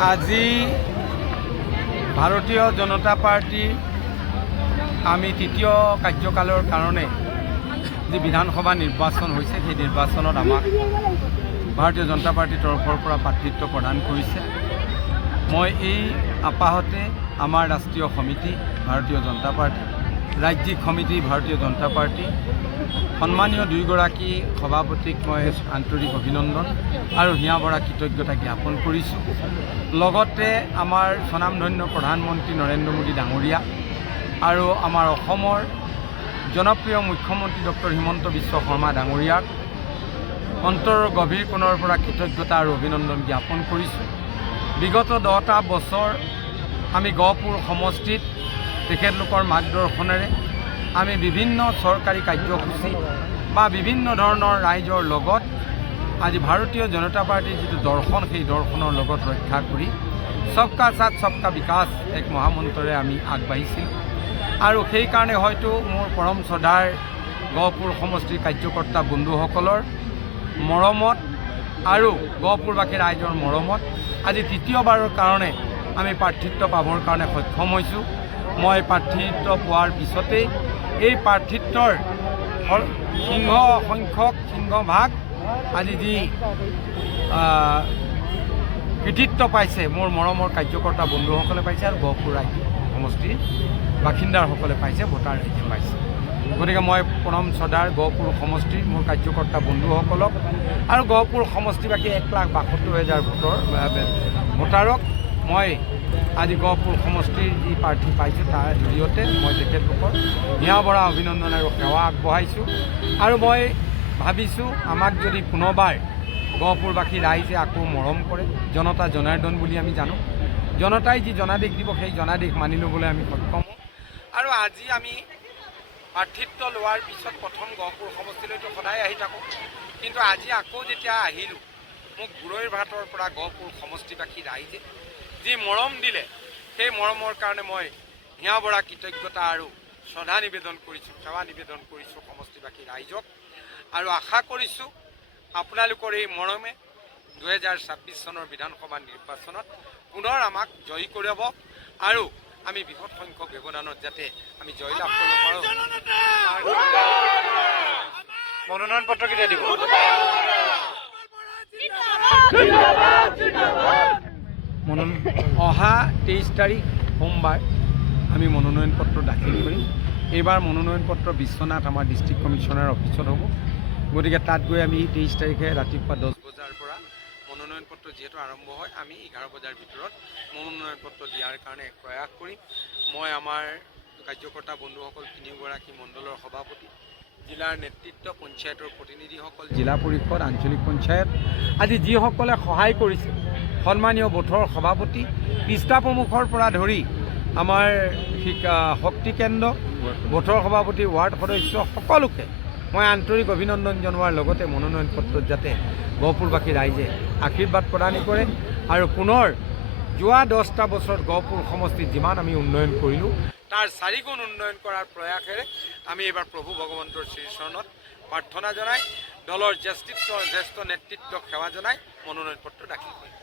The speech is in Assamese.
আজি ভাৰতীয় জনতা পাৰ্টি আমি তৃতীয় কাৰ্যকালৰ কাৰণে যি বিধানসভা নিৰ্বাচন হৈছে সেই নিৰ্বাচনত আমাক ভাৰতীয় জনতা পাৰ্টিৰ তৰফৰ পৰা প্ৰাৰ্থিত্ব প্ৰদান কৰিছে। মই এই আপাহতে আমাৰ ৰাষ্ট্ৰীয় সমিতি ভাৰতীয় জনতা পাৰ্টি, ৰাজ্যিক সমিতি ভাৰতীয় জনতা পাৰ্টি, সন্মানীয় দুয়োগৰাকী সভাপতিক মই আন্তৰিক অভিনন্দন আৰু হিয়াভৰা কৃতজ্ঞতা জ্ঞাপন কৰিছোঁ। লগতে আমাৰ স্বনামধন্য প্ৰধানমন্ত্ৰী নৰেন্দ্ৰ মোদী ডাঙৰীয়া আৰু আমাৰ অসমৰ জনপ্ৰিয় মুখ্যমন্ত্ৰী ডক্টৰ হিমন্ত বিশ্ব শৰ্মা ডাঙৰীয়াক অন্তৰৰ গভীৰ কোণৰ পৰা কৃতজ্ঞতা আৰু অভিনন্দন জ্ঞাপন কৰিছোঁ। বিগত 10টা বছৰ আমি গহপুৰ সমষ্টিত তেখেতলোকৰ মাৰ্গদৰ্শনেৰে আমি বিভিন্ন চৰকাৰী কাৰ্যসূচী বা বিভিন্ন ধৰণৰ ৰাইজৰ লগত আজি ভাৰতীয় জনতা পাৰ্টিৰ যিটো দৰ্শন সেই দৰ্শনৰ লগত ৰক্ষা কৰি সবকা সাথ সবকা বিকাশ এক মহামন্ত্ৰৰে আমি আগবাঢ়িছিলোঁ। আৰু সেইকাৰণে হয়তো মোৰ পৰম শ্ৰদ্ধাৰ গহপুৰ সমষ্টিৰ কাৰ্যকৰ্তা বন্ধুসকলৰ মৰমত আৰু গহপুৰবাসী ৰাইজৰ মৰমত আজি তৃতীয়বাৰৰ কাৰণে আমি প্ৰাৰ্থিত্ব পাবৰ কাৰণে সক্ষম হৈছোঁ। মই প্ৰাৰ্থিত্ব পোৱাৰ পিছতেই এই প্ৰাৰ্থিত্বৰ সিংহভাগ আজি যি কৃতিত্ব পাইছে মোৰ মৰমৰ কাৰ্যকৰ্তা বন্ধুসকলে পাইছে আৰু গহপুৰ ৰাজ্য সমষ্টিৰ বাসিন্দাসকলে পাইছে, ভোটাৰ ৰাইজে পাইছে। গতিকে মই পৰম শ্ৰদ্ধাৰ গহপুৰ সমষ্টিৰ মোৰ কাৰ্যকৰ্তা বন্ধুসকলক আৰু গহপুৰ সমষ্টিবাসী 1,72,000 ভোটাৰক মই আজি গহপুৰ সমষ্টিৰ যি প্ৰাৰ্থী পাইছোঁ তাৰ জৰিয়তে মই তেখেতলোকৰ হিয়াভৰা অভিনন্দন আৰু সেৱা আগবঢ়াইছোঁ। আৰু মই ভাবিছোঁ আমাক যদি পুনৰবাৰ গহপুৰবাসী ৰাইজে আকৌ মৰম কৰে, জনতা জনাৰ্দন বুলি আমি জানো, জনতাই যি জনাদেশ দিব সেই জনাদেশ মানি ল'বলৈ আমি সক্ষম হওঁ। আৰু আজি আমি প্ৰাৰ্থিত্ব লোৱাৰ পিছত প্ৰথম গহপুৰ সমষ্টিলৈতো সদায় আহি থাকোঁ, কিন্তু আজি আকৌ যেতিয়া আহিলোঁ মোক গুৰৈৰ ভাতৰ পৰা গহপুৰ সমষ্টিবাসী ৰাইজে যি মৰম দিলে সেই মৰমৰ কাৰণে মই হিয়াভৰা কৃতজ্ঞতা আৰু শ্ৰদ্ধা নিবেদন কৰিছোঁ, সেৱা নিবেদন কৰিছোঁ সমষ্টিবাসী ৰাইজক। আৰু আশা কৰিছোঁ আপোনালোকৰ এই মৰমে 2026 চনৰ বিধানসভা নিৰ্বাচনত পুনৰ আমাক জয়ী কৰাব আৰু আমি বৃহৎ সংখ্যক ব্যৱধানত যাতে আমি জয়লাভ কৰিব পাৰোঁ। মনোনয়ন পত্ৰ কেতিয়া দিব? অহা 23 তাৰিখ সোমবাৰ আমি মনোনয়ন পত্ৰ দাখিল কৰিম। এইবাৰ মনোনয়ন পত্ৰ বিশ্বনাথ আমাৰ ডিষ্ট্ৰিক্ট কমিশ্যনাৰ অফিচত হ'ব। গতিকে তাত গৈ আমি 23 তাৰিখে ৰাতিপুৱা 10 বজাৰ পৰা মনোনয়ন পত্ৰ যিহেতু আৰম্ভ হয় আমি 11 বজাৰ ভিতৰত মনোনয়ন পত্ৰ দিয়াৰ কাৰণে প্ৰয়াস কৰিম। মই আমাৰ কাৰ্যকৰ্তা বন্ধুসকল 3গৰাকী মণ্ডলৰ সভাপতি, জিলাৰ নেতৃত্ব, পঞ্চায়তৰ প্ৰতিনিধিসকল, জিলা পৰিষদ, আঞ্চলিক পঞ্চায়ত আজি যিসকলে সহায় কৰিছে, সন্মানীয় বোথৰ সভাপতি, পিষ্টা প্ৰমুখৰ পৰা ধৰি আমাৰ শক্তি কেন্দ্ৰ, বোথৰ সভাপতি, ৱাৰ্ড সদস্য সকলোকে মই আন্তৰিক অভিনন্দন জনোৱাৰ লগতে মনোনয়ন পত্ৰত যাতে গহপুৰবাসী ৰাইজে আশীৰ্বাদ প্ৰদান কৰে আৰু পুনৰ যোৱা 10টা বছৰত গহপুৰ সমষ্টিত যিমান আমি উন্নয়ন কৰিলোঁ তাৰ 4 গুণ উন্নয়ন কৰাৰ প্ৰয়াসেৰে আমি এইবাৰ প্ৰভু ভগৱন্তৰ শ্ৰীচৰণত প্ৰাৰ্থনা জনাই দলৰ জ্যেষ্ঠ নেতৃত্বক সেৱা জনাই মনোনয়ন পত্ৰ দাখিল কৰিম।